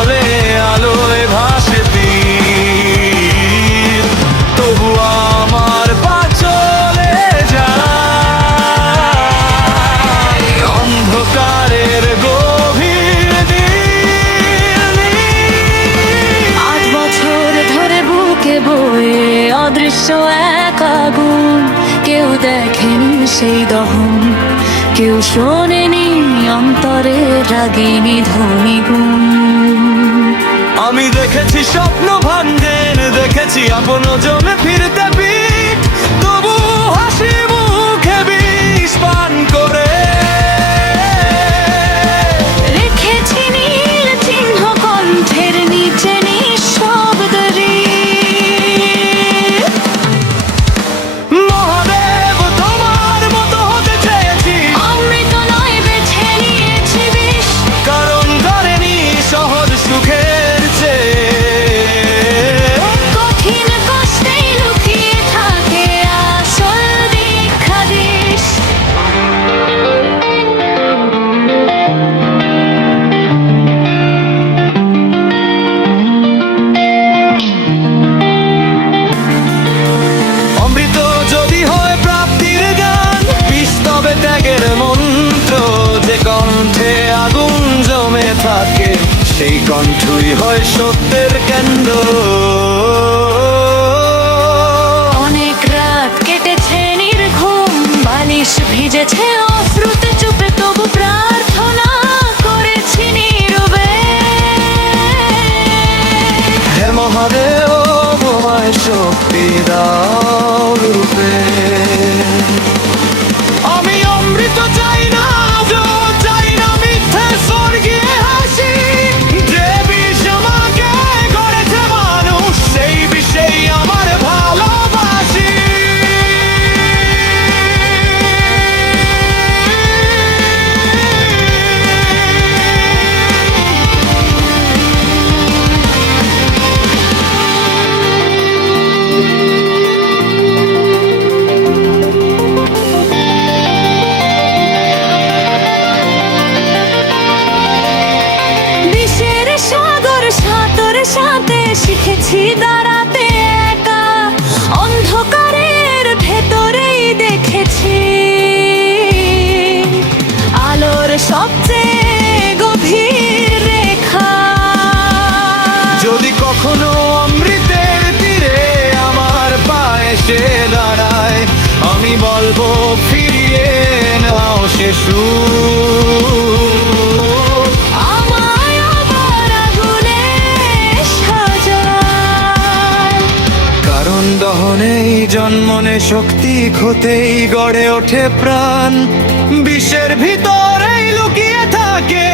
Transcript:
জলে আলোয় ভাসে তীর, তবু আমার পা চলে যায় অন্ধকারের গভীর দিন। 8 বছর ধরে বুকে বয়ে অদৃশ্য এক আগুন, কেউ দেখেনি সেই দহন, কেউ শোনেনি অন্তরের রাগিনী ধ্বনি গুণ। আমি দেখেছি স্বপ্ন ভাঙেন, দেখেছি আপন জমে ফিরতে পিঠ, তবু হাসি মুখে বিষ পান করে। রেখেছি নীল চিহ্ন কণ্ঠের নিচে নিঃশব্দে। মহাদেব তোমার মতো হতে চেয়েছি, অমৃত নয় বেছে নিয়েছি বিষ, কারণ ধরেনি সহজ সুখের চেয়ে। কঠিন কষ্টেই লুকিয়ে থাকে আসল দীক্ষা দিস। অমৃত যদি হয় প্রাপ্তির গান, বিষ তবে ত্যাগের মন্ত্র। যে কণ্ঠে আগুন জমে থাকে, সেই কণ্ঠই হয় সত্যের কেন্দ্র। অনেক রাত কেটেছে নির্ঘুম, বালিশ ভিজেছে অশ্রুতে চুপে, তবু প্রার্থনা করেছি নীরবে। হে মহাদেব আমায় শক্তি দাও রূপে। আমি অমৃত চাই না, আজও চাই না মিথ্যে স্বর্গীয় হাসি। যে বিষ আমাকে গড়েছে মানুষ, সেই বিষেই আমার ভালোবাসি। বিষের সাগর সাঁতর সাথে শিখেছি দাঁড়াতে একা, অন্ধকারের ভেতরেই দেখেছি আলোর সবচেয়ে গভীর রেখা। যদি কখনো অমৃতের তীরে আমার পায়ে সে দাঁড়ায়, আমি বলবো ফিরিয়ে নাও সে সুর। আমায় আবার আগুনে সাজায়, কারণ দহনেই জন্মনে শক্তি, ক্ষতেই গড়ে ওঠে প্রাণ। বিশ্বের ভিতরেই লুকিয়ে থাকে